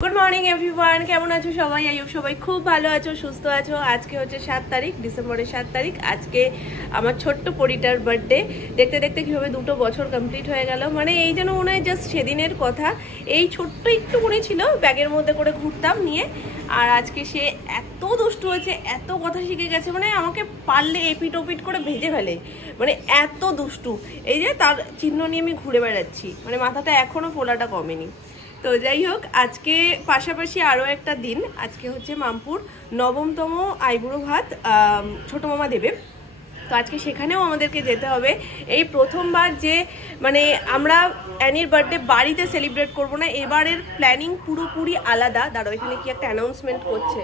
Good morning everyone केमन आछो सबाई I hope सबाई खूब भालो आछो सुस्थ आछो। आज के होच्छे 7 तारीख डिसेम्बरेर 7 तारीख। आज के आमार छोट्ट परीटार बार्थडे। देखते देखते किभाबे दुटो बछर कमप्लीट हये गेल। माने एई जेन मने हय जास्ट सेदिनेर कथा। एई छोट्ट एकटुकुनि छिलो बैगेर मধ্যে করে घुरताम निये আর আজকে সে এত দুষ্টু হয়েছে, এত কথা শিখে গেছে, মানে আমাকে পারলে এপিট ওপিট করে ভেজে ফেলে, মানে এত দুষ্টু। এই যে তার চিহ্ন নিয়ে আমি ঘুরে বেড়াচ্ছি, মানে মাথাটা এখনো ফোলাটা কমেনি। তো যাই হোক, আজকে পাশাপাশি আরও একটা দিন। আজকে হচ্ছে মামপুর নবমতম আইবুড়ো ভাত ছোট মামা দেবে। তো আজকে সেখানেও আমাদেরকে যেতে হবে। এই প্রথমবার যে মানে আমরা অ্যানির বার্থডে বাড়িতে সেলিব্রেট করব না, এবারের প্ল্যানিং পুরোপুরি আলাদা। দাঁড়াও, এখানে কি একটা অ্যানাউন্সমেন্ট করছে,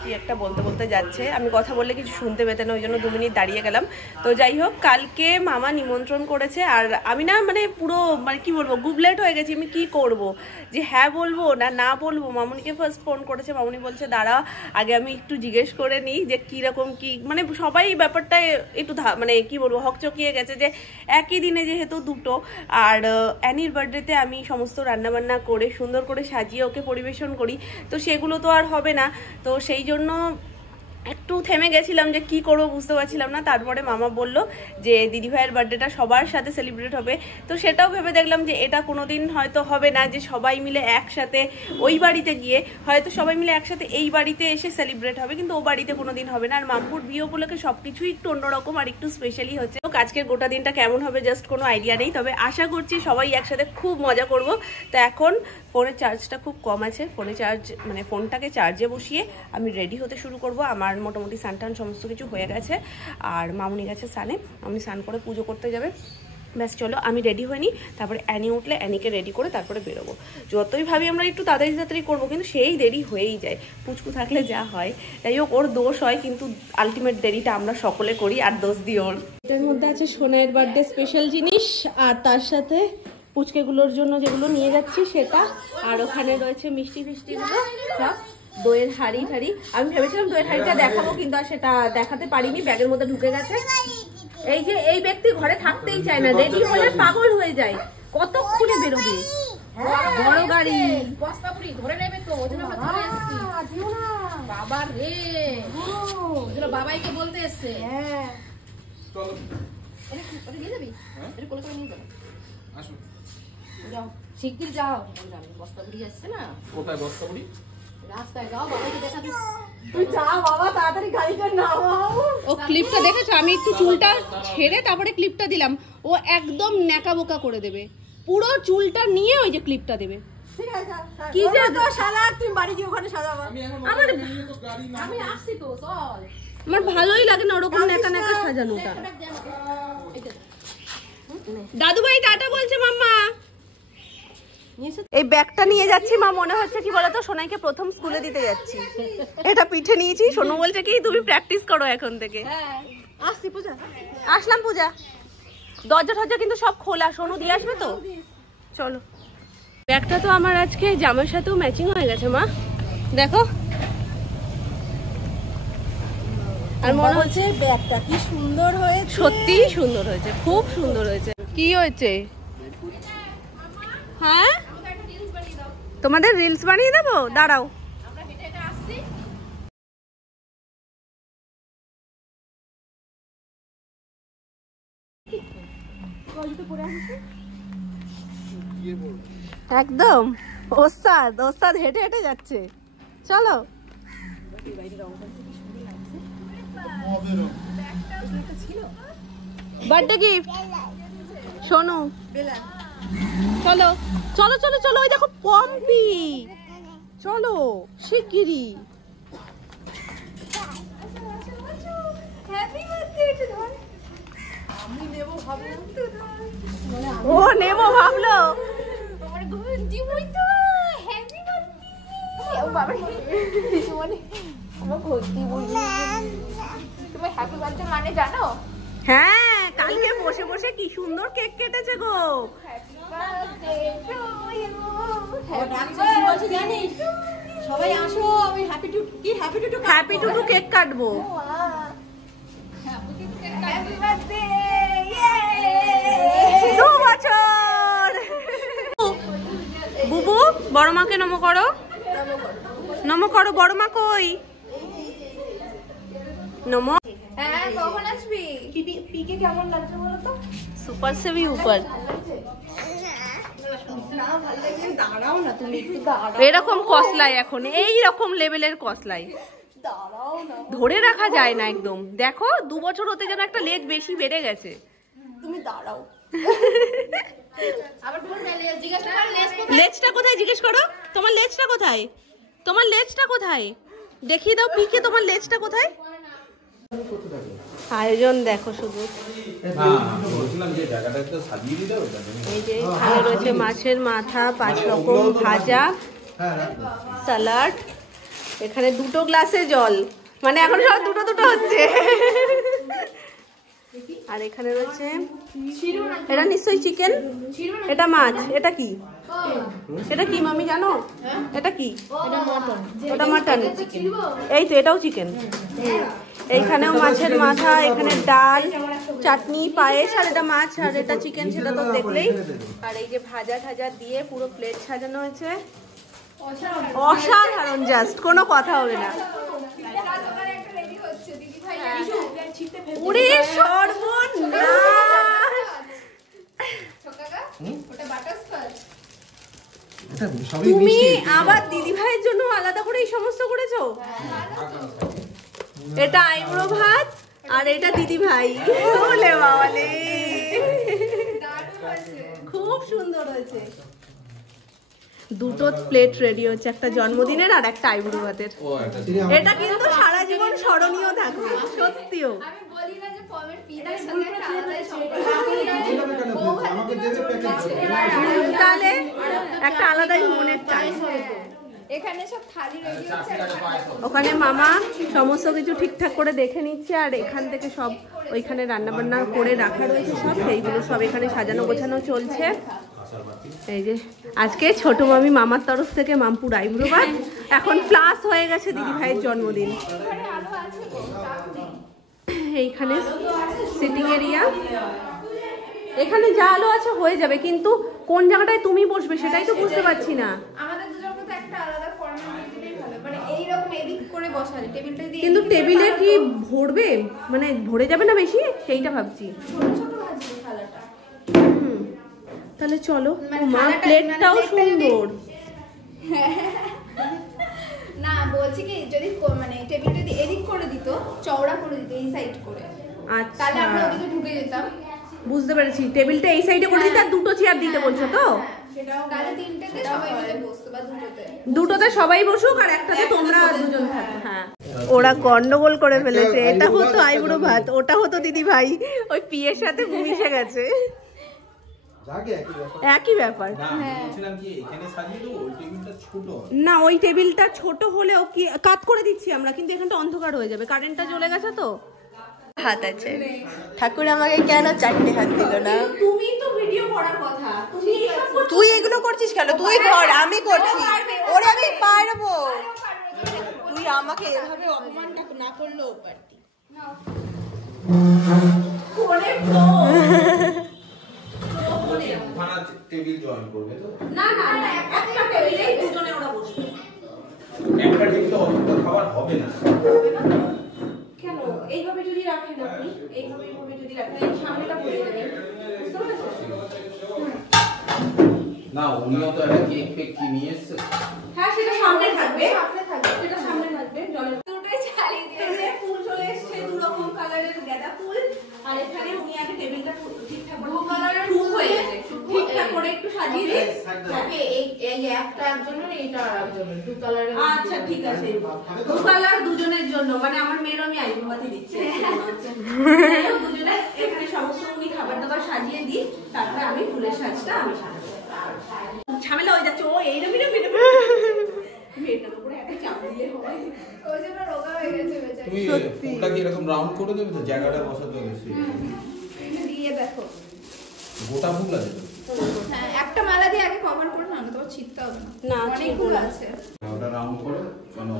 কি একটা বলতে বলতে যাচ্ছে। আমি কথা বললে কিছু শুনতে পেতে না, ওই জন্য 2 মিনিট দাঁড়িয়ে গেলাম। তো যাই হোক, কালকে মামা নিমন্ত্রণ করেছে, আর আমি না মানে পুরো মানে কি বলবো গুবলেট হয়ে গেছি। আমি কি করব, যে হ্যাঁ বলবো না না বলবো। মামুনিকে ফার্স্ট ফোন করেছে, মামুনি বলছে দাঁড়া আগে আমি একটু জিজ্ঞেস করে নিই যে কীরকম কি, মানে সবাই ব্যাপারটা একটু মানে কি বলবো হকচকিয়ে গেছে যে একই দিনে যেহেতু দুটো। আর অ্যানির বার্থডেতে আমি সমস্ত রান্নাবান্না করে সুন্দর করে সাজিয়ে ওকে পরিবেশন করি, তো সেগুলো তো আর হবে না। তো সেই জন্য একটু থেমে গেছিলাম যে কি করবো বুঝতে পারছিলাম না। তারপরে মামা বলল যে দিদিভাইয়ের বার্থডেটা সবার সাথে সেলিব্রেট হবে। তো সেটাও ভেবে দেখলাম যে এটা কোনোদিন হয়তো হবে না, যে সবাই মিলে একসাথে ওই বাড়িতে গিয়ে, হয়তো সবাই মিলে একসাথে এই বাড়িতে এসে সেলিব্রেট হবে, কিন্তু ও বাড়িতে কোনোদিন হবে না। আর মামপুর বিয়ে উপলক্ষে সবকিছুই একটু অন্যরকম আর একটু স্পেশালি হচ্ছে। তো আজকের গোটা দিনটা কেমন হবে জাস্ট কোনো আইডিয়া নেই, তবে আশা করছি সবাই একসাথে খুব মজা করব। তো এখন ফোনের চার্জটা খুব কম আছে, ফোনে চার্জ মানে ফোনটাকে চার্জে বসিয়ে আমি রেডি হতে শুরু করব। আমার মোটামুটি স্নান সমস্ত কিছু হয়ে গেছে, আর মামুনি গেছে স্নানে, আমি স্নান করে পুজো করতে যাবে। ব্যাস চলো আমি রেডি হয়ে নিই, তারপরে অ্যানি উঠলে অ্যানিকে রেডি করে তারপরে বেরোবো। যতই ভাবি আমরা একটু তাড়াতাড়ি করবো, কিন্তু সেই দেরি হয়েই যায়। পুচকু থাকলে যা হয়, যাই হোক ওর দোষ হয়, কিন্তু আলটিমেট দেরিটা আমরা সকলে করি, আর দোষ দিই ওর। এটার মধ্যে আছে সোনাইয়ের বার্থডে স্পেশাল জিনিস, আর তার সাথে পুচকেগুলোর জন্য যেগুলো নিয়ে যাচ্ছি সেটা, আর ওখানে রয়েছে মিষ্টি ফিষ্টিগুলো সব, দইয়ের হাড়ি ঠাড়ি। আমি ভেবেছিলাম দইয়ের হাড়িটা দেখাবো, কিন্তু আর সেটা দেখাতে পারিনি, ব্যাগের মধ্যে ঢুকে গেছে। এই যে এই ব্যক্তি ঘরে থাকতেই চায় না, রেডি হলে পাগল হয়ে যায়, কতক্ষণে বেরোবে। বড় গাড়ি বস্তাপুরি ধরে নেবে তো, ওই জন্য আমরা ধরে এসেছি। বাবা রে, ওগুলো বাবাইকে বলতে এসছে। হ্যাঁ চলো, এটা নিয়ে যাবি, এটা কোলে করে নিয়ে যাবো। আসো যাও, শিগগির যাও। বস্তাপুরি আসছে না, কোথায় বস্তাপুরি? রাস্তায় যাও, বাবাইকে দেখা দিস। তুই যা বাবা, তাড়াতাড়ি গাড়িটা নামাও। ও ক্লিপটা দেখেছো, আমি একটু চুলটা ছেড়ে তারপরে ক্লিপটা দিলাম। ও একদম ন্যাকা বোকা করে দেবে, পুরো চুলটা নিয়ে ওই যে ক্লিপটা দেবে। ঠিক আছে, কি যে তো শালা, তুমি বাড়ি গিয়ে ওখানে সাজাবা। আমি আসছি তো, চল। আমার ভালোই লাগে না ওরকম ন্যাকা ন্যাকা সাজানোটা। দাদু ভাই টাটা বলছে মাম্মা। এই ব্যাগটা নিয়ে যাচ্ছি মা, মনে হচ্ছে কি বলতো সোনাইকে প্রথম স্কুলে দিতে যাচ্ছি। এটা পিঠে নিয়েছি, সোনু বলছে কি তুমি প্র্যাকটিস করো এখন থেকে। আসছি পূজা, আসলাম পূজা। দরজা টরজা কিন্তু সব খোলা, সোনু দিয়ে আসবে তো। চলো, ব্যাগটা তো আমার আজকে জামার সাথেও ম্যাচিং হয়ে গেছে মা, দেখো। আর মনে হচ্ছে ব্যাগটা কি সুন্দর হয়েছে, সত্যিই সুন্দর হয়েছে, খুব সুন্দর হয়েছে। কি হয়েছে? হ্যাঁ তোমাদের রিলস বানিয়ে দেবো, দাঁড়াও। একদম ওস্তাদ ওস্তাদ হেঁটে হেঁটে যাচ্ছে। চলো, বার্থডে গিফট শোনো। চলো চলো চলো চলো, ওই দেখো পম্পি, চলো শিগগিরই। ও নেবো ভাবলো, মানে জানো? হ্যাঁ, কালকে বসে বসে কি সুন্দর কেক কেটেছে গো। সবাই আসো, আমি হ্যাপি টু কেক কাটবো। হ্যাপি বার্থডে, 2 বছর। বড় মাকে নমো করো, নমো করো। বড় মা কই? নমো। হ্যাঁ, কখন আসবি? পিকে কেমন লাগছে বলো তো? সুপার সে ভি উপর। দাঁড়াও না তুমি, একটু দাঁড়াও। এরকম কসলাই এখন, এই রকম লেভেলের কসলাই দাঁড়াও না, ধরে রাখা যায় না একদম। দেখো 2 বছর হতে যেন একটা লেজ বেশি বেড়ে গেছে। তুমি দাঁড়াও। আবার তোমার জিজ্ঞাসা কর লেজটা কোথায়, জিজ্ঞেস করো। তোমার লেজটা কোথায়? তোমার লেজটা কোথায়? দেখিয়ে দাও পিকে, তোমার লেজটা কোথায়? আয়োজন দেখো শুধু। এই যে এখানে রয়েছে মাছের মাথা, 5 রকম ভাজা, স্যালাড, এখানে 2টো গ্লাসে জল, মানে এখন সব 2টো হচ্ছে। আর এখানে রয়েছে, এটা নিশ্চয়ই চিকেন, এটা মাছ, এটা কি? এটা কি মামি জানো? এটা কি? ওটা মাটন। এই তো এটাও চিকেন। এইখানেও মাছের মাথা, এখানে ডাল, চাটনি, পায়েস, আর এটা মাছ, আর এটা চিকেন, সেটা তো দেখলেই। আর এই যে ভাজা ঠাজা দিয়ে পুরো প্লেট সাজানো হয়েছে, অসাধারণ, জাস্ট কোনো কথা হবে না। ওরে সর্বনাশ, তুমি আবার দিদি ভাইয়ের জন্য আলাদা করে এই সমস্ত করেছো? এটা আইবুড়ো ভাত আর এটা দিদি ভাই। বলে বাবালে, খুব সুন্দর হয়েছে। 2টো প্লেট রেডি হচ্ছে, একটা জন্মদিনের আর একটা আইবুড়ো ভাতের। এটা কিন্তু সারা জীবন স্মরণীয় থাকবে, সত্যিও। আমি বলি না যে ফর্মের পিটার সাথে একটা আলাদাই সম্পর্ক, তাহলে একটা আলাদাই মনের টান। এখানে সব থালি রেডি হচ্ছে, ওখানে মামা সমস্ত কিছু ঠিকঠাক করে দেখে নিচ্ছে, আর এখান থেকে সব ওইখানে রান্না বান্না করে রাখা রয়েছে সব, সেইগুলো সব এখানে সাজানো গোছানো চলছে। এই যে আজকে ছোট মামি মামার তরফ থেকে মামপুর আইবুড়ো ভাত, এখন প্লাস হয়ে গেছে দিদি ভাইয়ের জন্মদিন। এইখানে সিটিং এরিয়া, এখানে যা আলো আছে হয়ে যাবে, কিন্তু কোন জায়গাটায় তুমি বসবে সেটাই তো বুঝতে পারছি না। আমাদের দুজনকে তো একটা আলাদা ফর্মেট দিলেই ভালো, মানে এই রকম এদিক করে বসালে টেবিলটা দিয়ে। কিন্তু টেবিলে কি ভরবে, মানে ভরে যাবে না বেশি, সেইটা ভাবছি। ছোট ছোট ভাজবে থালাটা। তাহলে চলো, মা প্লেটটাও সুন্দর। না বলছি কি, যদি মানে টেবিলটা দিয়ে এদিক করে দিত, চওড়া করে দিত এই সাইড করে, আচ্ছা তাহলে আমরা ওদিকে ঢুকে যেতাম। বুঝতে পেরেছি, টেবিলটা এই সাইডে করে দিতে আর 2টো চেয়ার দিতে বলছো তো? তাহলে 3টেতে সবাই মিলে বসতো, বা 2টোতে। 2টোতে সবাই বসুক আর একটাতে তোমরা দুজন থাকো। হ্যাঁ, ওরা গন্ডগোল করে ফেলেছে। এটা হতো আইবুড়ো ভাত, ওটা হতো দিদি ভাই, ওই পিয়ের সাথে মিশে গেছে। একই ব্যাপার। না ওই টেবিলটা ছোট হলেও কি কাট করে দিচ্ছি আমরা, কিন্তু এখানটা অন্ধকার হয়ে যাবে, কারেন্টটা চলে গেছে তো। হাত আছে, ঠাকুর আমাকে কেন 4টে হাত দিল না? তুমি তো ভিডিও করার কথা, তুই এগুলো করছিস কেন? তুই কর, আমি করছি। ওরে আমি পারবো, তুই আমাকে এভাবে অপমানটা না করলেও পারতি। টেবিল জয়েন করবে তো? না না না, একটা টেবিলেই দুজনে ওরা বসবে। একটা টেবিলে অত খাবার হবে না। কেন এইভাবে যদি রাখেন আপনি, এইভাবে যদি রাখেন, এই সামনেটা পড়ে যাবে, বুঝতে পারছেন? না উনিও তো একটা কেক ফেক কি নিয়ে এসেছে। হ্যাঁ সেটা সামনে থাকবে, সেটা সামনে থাকবে। জলের দুটোই চালিয়ে দিয়েছে। ফুল চলে এসেছে, 2 রকম কালারের গাঁদা ফুল, আর এখানে উনি আগে টেবিলটা ঠিকঠাক করে ফুল হয়ে গেছে, ঠিকঠাক করে একটু সাজিয়ে দিন। এই একটা একজনের, এইটা আরেকজনের, 2 কালারের। আচ্ছা ঠিক আছে, 2 কালার দুজনের জন্য, মানে আমার মেয়ের আমি আইবুড়ো ভাতই দিচ্ছি। দুজনে এখানে সমস্ত উনি খাবার দাবার সাজিয়ে দিই, তারপরে আমি ফুলের সাজটা আমি সাজাবো। ঝামেলা হয়ে যাচ্ছে, ও এইরকম মেয়েটার উপরে একটা চাপ দিলে হয়, ওই জন্য রোগা হয়ে গেছে বেচারি। তুমি ওটা কি এরকম রাউন্ড করে দেবে তো, জায়গাটা বসাতে হবে সেই দিয়ে দেখো গোটা ফুল আছে তো। হ্যাঁ, একটা মালা দিয়ে আগে কভার করে নাও, না তো ছিটতে হবে না। না অনেকগুলো আছে, ওটা রাউন্ড করে কেন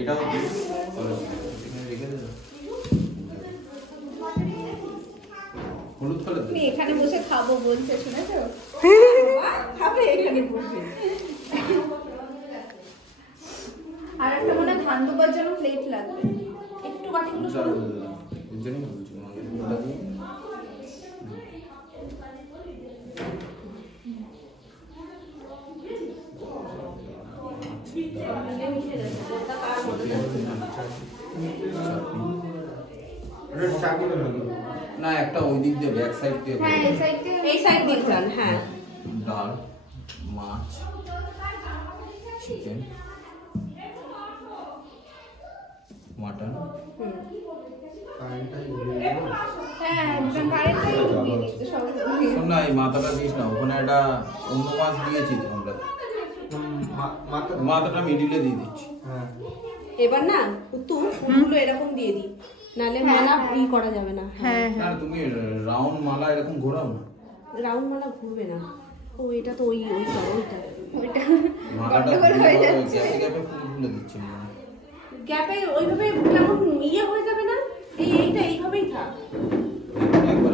এটাও দিই তাহলে এখানে রেখে দেব। হলুদ কালার তুমি এখানে বসে খাবো বলছে, শুনেছো? খাবে এখানে বসে। আর একটা মনে হয় ধান দুবার জন্য প্লেট লাগবে, একটু বাটিগুলো সরো। এর জন্যই বলছি ওটা দিয়ে না একটা ওই দিক দিয়ে ব্যাক সাইড দিয়ে হ্যাঁ এই সাইড দিয়ে, এই সাইড দিয়ে যান। হ্যাঁ, ডাল, মাছ, চিকেন, মাটন। হ্যাঁ কারেন্টটাই ঢুকিয়ে দিচ্ছে সব। শোন না, এই মাথাটা দিস না, ওখানে একটা অন্য মাছ দিয়েছি তো আমরা, মাথাটা মিডিলে দিয়ে দিচ্ছি। এবার না তু ফুলগুলো এরকম দিয়ে দিই, নালে মালা ই করা যাবে না। হ্যাঁ, না তুমি রাউন্ড মালা এরকম ঘোরাও না, রাউন্ড মালা ঘুরবে না। ও এটা তো ওইটা ওইটা মাথাটা গন্ডগোল হয়ে যাচ্ছে। গ্যাপে গ্যাপে ফুলগুলো দিচ্ছি না। গ্যাপে ওইভাবে কেমন ইয়ে হয়ে যাবে না? এইটা এইভাবেই থাক। একবার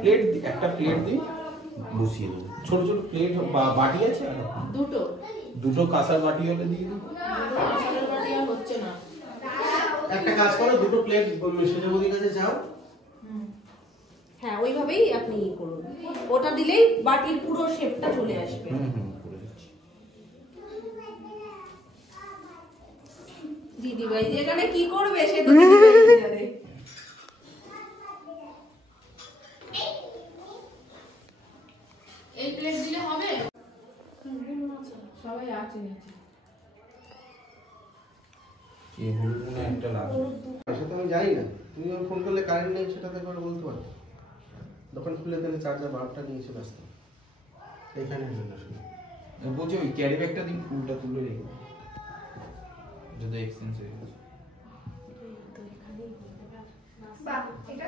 প্লেট একটা প্লেট দিই, বসিয়ে দেবো। ছোট ছোট প্লেট বা বাটি আছে? দুটো কাঁসার বাটি হলে দিয়ে দিই। হচ্ছে না, একটা কাজ করো, দুটো প্লেট সেনাপতির কাছে যাও। হ্যাঁ ওইভাবেই আপনি ই করুন, ওটা দিলেই বাটির পুরো শেপটা চলে আসবে। করে দিচ্ছি। দিদিভাই যেখানে কি করবে সে তো দিদিভাই জানে। এই প্লেট দিলে হবে? সবাই আছে নিচে। এই হলুদ মনে হয় একটা লাগবে। সেটা আমি জানি না, তুমি যখন ফোন করলে কারেন্ট নেই সেটা তো একবার বলতে পারো। দোকান খুলে দিলে চার্জার বাল্বটা নিয়ে চলে আসতাম এইখানে। বলছি ওই ক্যারি ব্যাগটা দিন, ফুলটা তুলে রেখে যদি এক্সচেঞ্জ হয়ে গেছে। বাহ, এটা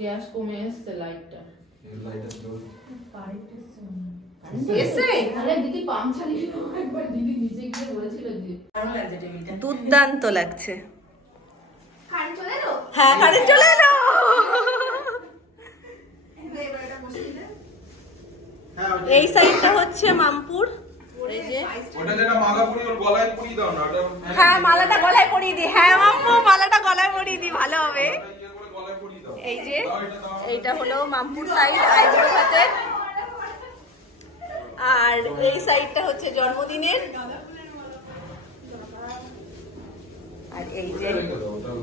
গ্যাস কমে এসছে লাইটটা। এই লাইটটা স্লো। এসে আরে দিদি পাম্প চালিয়ে দাও একবার, দিদি নিচে গিয়ে বলেছিল যে দুর্দান্ত লাগছে। কারেন্ট চলে এলো? হ্যাঁ কারেন্ট চলে এলো। এবার এটা বসিয়ে দে। এই সাইডটা হচ্ছে মামপুর। এই যে ওটা যেটা মালা পরি ওর গলায় পরিয়ে দাও না, ওটা হ্যাঁ মালাটা গলায় পরিয়ে দিই। হ্যাঁ মাম্পু মালাটা গলায় পরিয়ে দিই, ভালো হবে। ইয়ে করে গলায় পরিয়ে দাও। এই যে এইটা হলো মামপুর সাইড আইবুড়ো ভাতের, আর এই সাইডটা হচ্ছে জন্মদিনের, আর এই যে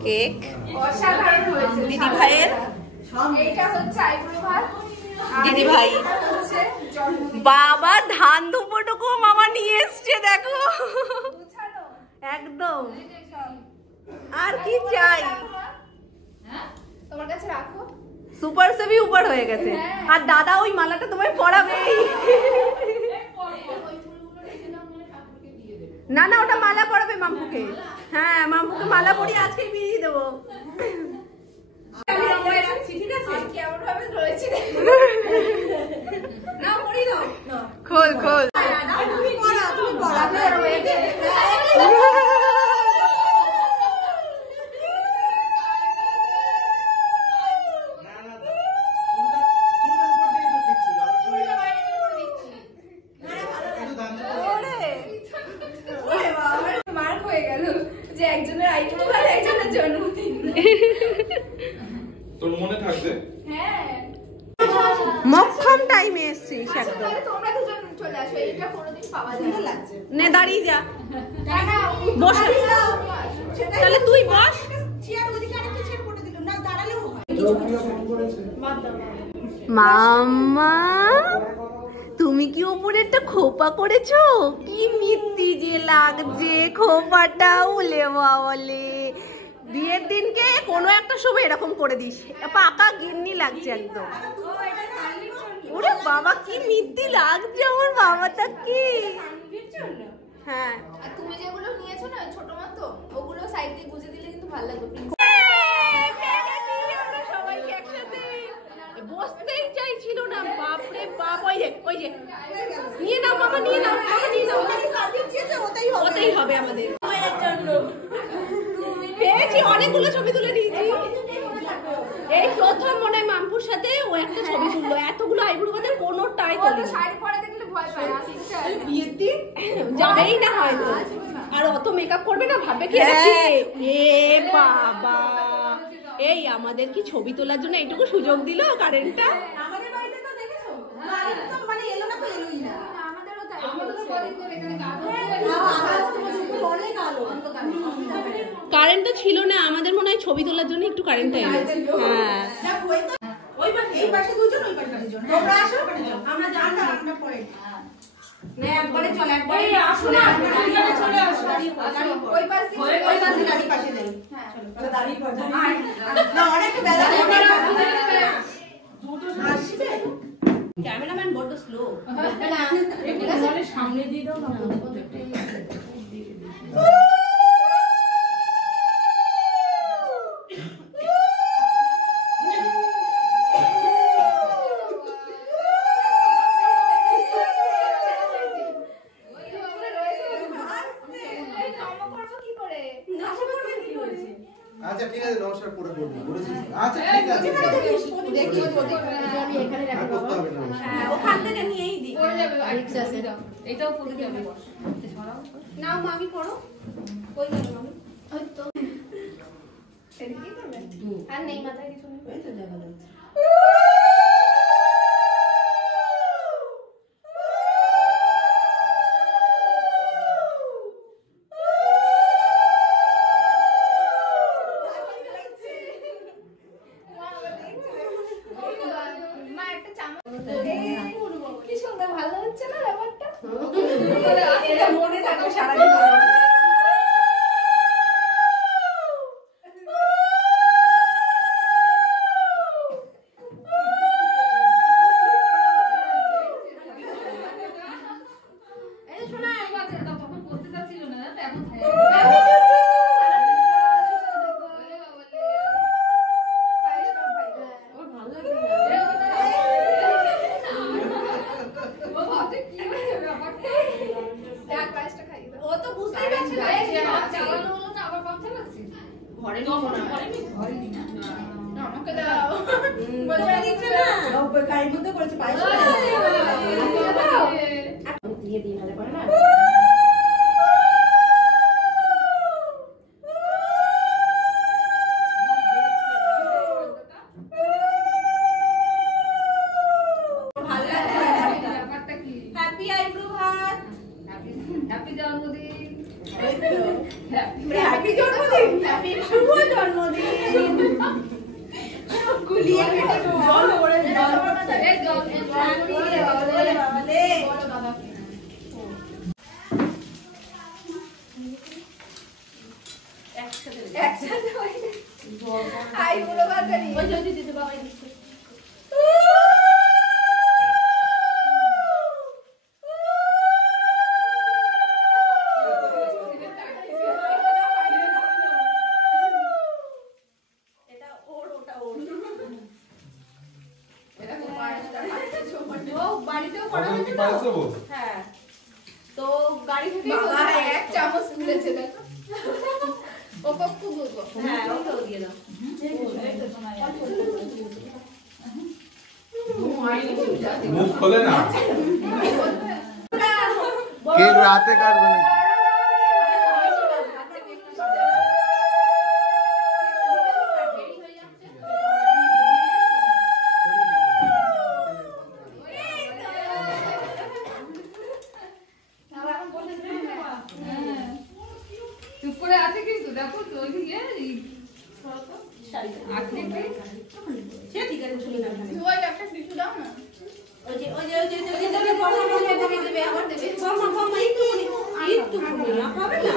কেক অসাধারণ হয়েছে দিদি ভাইয়ের। এইটা হচ্ছে আইব্রো ভাত, দিদি ভাই হচ্ছে জন্মদিন। বাবা ধান দুপুরটুকু মামা নিয়ে এসছে দেখো, বুঝানো একদম। আর কি চাই? তোমার কাছে রাখো। সুপার সেভি উপর হয়ে গেছে। আর দাদা ওই মালাটা তোমায় পরাবেই। না না ওটা মালা পরাবে মাম্পুকে। হ্যাঁ মাম্পুকে মালা পরিয়ে আজকেই বিয়ে দেবো। ঠিক আছে কেমন ভাবে রয়েছে না পরিয়ে দাও। খোল খোল। তুমি পরা, তুমি পরা। মার্ক হয়ে গেল যে একজনের আইব্রো ভাত একজনের জন্মদিন। তোর মনে থাকবে? হ্যাঁ মক্ষম টাইমে এসছিস আচ্ছা, একদম। তাহলে তোমরা দুজন চলে আসো, এইটা কোনোদিন পাওয়া যায় না। লাগছে নে দাঁড়িয়ে যা। না না বস। তাহলে তুই বস। মাম্মা তুমি কি ওপরে একটা খোপা করেছো? কি মিত্তি যে লাগছে খোপাটা, উলে বাবলে। বিয়ের দিনকে কোনো একটা সময় এরকম করে দিস, পাকা গিন্নি লাগছে একদম। ওরে বাবা কি মিত্তি লাগছে আমার বাবাটাকে। হ্যাঁ আর তুমি যেগুলো নিয়েছো না ছোট মতো, ওগুলো সাইড দিয়ে গুজে দিলে কিন্তু ভালো লাগবে। বসতেই চাইছিল না, বাপরে বাপ। ওই যে নিয়ে নাও মামা, নিয়ে নাও মামা, নিয়ে নাও। ওটাই হবে আমাদের জন্য। পেয়েছি, অনেকগুলো ছবি তুলে দিয়েছি। প্রথম মনে হয় মামপুর সাথে ও একটা ছবি তুললো, এতগুলো আইব্রো বাদে কোনোটাই ও তো তোলেনি। শাড়ি পরে দেখলে ভয় পায় বিয়ের দিন যাবেই না হয়তো, আর অত মেকআপ করবে না, ভাববে কি এ বাবা এই আমাদের কি ছবি তোলার জন্য এইটুকু সুযোগ দিল কারেন্টটা। আমাদের বাড়িতে তো দেখেছো তো মানে এলো না তো এলোই না। আমাদেরও তাই আমাদের তো কদিন করে এখানে অনেক আলো অন্ধকার। কারেন্টটা ছিল না, আমাদের মনে হয় ছবি তোলার জন্য একটু কারেন্টটা এলো। হ্যাঁ ওই পাশে দুজন ওই পাশে দুজন, তোমরা আসো আমরা জানলা আমরা পরে না একবারে চল একবারে আসো না আপনারা চলে আসো ওই পাশে ওই পাশে গাড়ি পাশে যাই। হ্যাঁ চলো দাঁড়িয়ে পড় না অনেক বেলা দুটো আসবে। ক্যামেরাম্যান বড্ড স্লো। সামনে দিয়ে দাও না আচ্ছা ঠিক আছে নমস্কার পরে করবো বলেছিস আচ্ছা ঠিক আছে দেখি আমি এখানে আর করতে হবে না হ্যাঁ ওখান থেকে নিয়েই দিই। পড়ে যাবে আরেকটা আছে এটাও পড়ে যাবে নাও মামি করো কই গেল মামি ওই তো এদিকে কি করবে আর নেই মাথায় কিছু নেই এই তো দেখা যাচ্ছে। মা একটা চামচ কি সুন্দর ভালো হচ্ছে না ব্যাপারটা এটা মনে থাকবে সারাদিন। তখন করতে চাচ্ছিল না এখন ও তো বুঝতেই পারছে না চালানো হলো না আবার পাম্প চালাচ্ছি ঘরে ঘরেনি না আমাকে দাও বলে দিচ্ছে না গাড়ির মধ্যে করেছে পায়েস দিয়ে দিয়ে ভালো করে না। ব্যাপারটা কি হ্যাপি আইব্রো ভাত। হ্যাপি জন্মদিন হ্যাপি জন্মদিন, হ্যাপি শুভ জন্মদিন। গুলিয়ে কেটে জল করে এই জল একসাথে আই বলো বাজারি ওই জলদি দিতে বাবাই দিচ্ছে। এটা ওর ওটা ওর। ও বাড়িতেও করা ওখানে হয়েছে কি তো? পায়েস দেবো? হ্যাঁ তো গাড়ি থেকে বাবা এক চামচ তুলেছে দেখো ও পপ্পু গুগো হ্যাঁ ওটাও দিয়ে দাও। মুখ খোলে না। কেক রাতে কাটবে না চুপ করে আছে কিন্তু দেখো তো ওই ইয়ে আকৃতি সে ঠিক আছে চলে যাবে। ওই একটা টিস্যু দাও না ওই যে ওই যে ওই যে ওই যে দেবে বড় বড় দেবে দেবে আবার দেবে মামা মামা একটু না পাবে না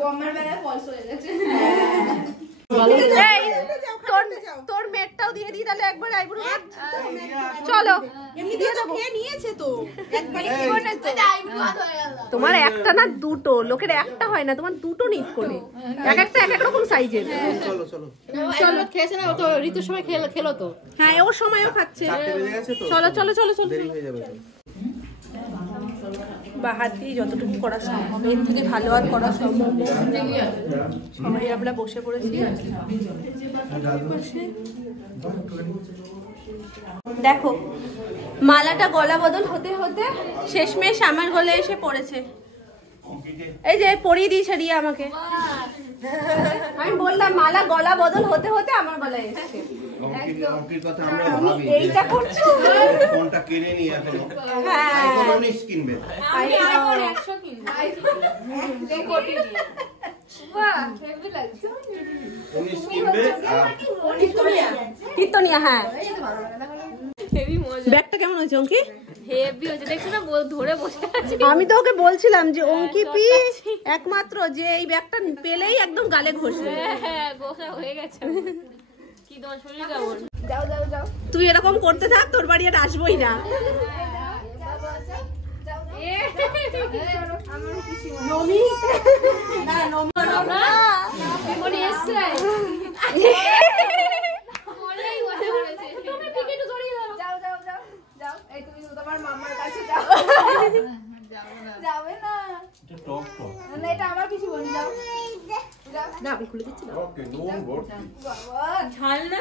গমের বেলায় ফলস হয়ে গেছে তোর মেটটাও দিয়ে দিই তাহলে একবার আইব্রো চলো এমনি দিয়ে দেবো। খেয়ে নিয়েছে তো একবারই তোমার একটা না দুটো, লোকের একটা হয় না, তোমার দুটো নিট করে এক একটা এক এক রকম সাইজের। চলো চলো চলো খেয়েছে না, ও তো ঋতুর সময় খেলো তো। হ্যাঁ ওর সময়ও খাচ্ছে। চারটে বেজে গেছে তো চলো চলো চলো চলো দেরি হয়ে যাবে তো। বা হাত দিয়ে যতটুকু করা সম্ভব, এর থেকে ভালো আর করা সম্ভব না। সবাই আমরা বসে পড়েছি। দেখো মালাটা গলা বদল হতে হতে শেষমেশ আমার গলায় এসে পড়েছে। এই যে পরিয়ে দিয়েছে রিয়া আমাকে। আমি বললাম মালা গলা বদল হতে হতে আমার গলায় এসেছে। অঙ্কির কথা আমরা ভাবি এইটা করছো ফোনটা কিনে নি এখনো। হ্যাঁ আইফোন 19 কিনবে। আইফোন 100 কিনবো। কোটি দিয়ে। বাহ, হেভি লাগছে। 19 কিনবে আর কীর্তনিয়া। হ্যাঁ হেভি মজা। ব্যাগটা কেমন হয়েছে অঙ্কি? হেভি হচ্ছে, দেখছো না ধরে বসে আছে। আমি তো ওকে বলছিলাম যে অঙ্কি পি একমাত্র যে এই ব্যাগটা পেলেই একদম গালে ঘষবে। হ্যাঁ গোসা হয়ে গেছে। কি তোমার শরীর কেমন? যাও যাও যাও। তুই এরকম করতে থাক, তোর বাড়ি আর আসবোই না। আমার কিছু নমি না নমি না মনে এসছে। মনেই বসে পড়েছে। তুমি টিকিট ধরিয়ে দাও। যাও যাও যাও যাও। এই তুমি তোমার মামার কাছে যাও। যাবে না। এটা টপ টপ। না এটা আমার কিছু বলি, যাও যাও। না আমি খুলে দিচ্ছি না। ওকে নো বট। বাবা ঝাল না।